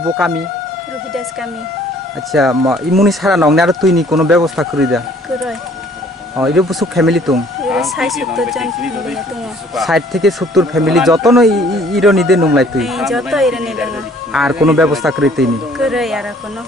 kami Ruhidas kami. acha imuni sara nong na tuini kono ব্যবস্থা করি দা Kuroi. এটা বুসুক family তুং Sai 70 জন family tungo. 60 থেকে 70 family যতন error নিদে নুংলাই তুই Joto irene danga. আর কোনো ব্যবস্থা করি তুইনি Kuroi ara kono.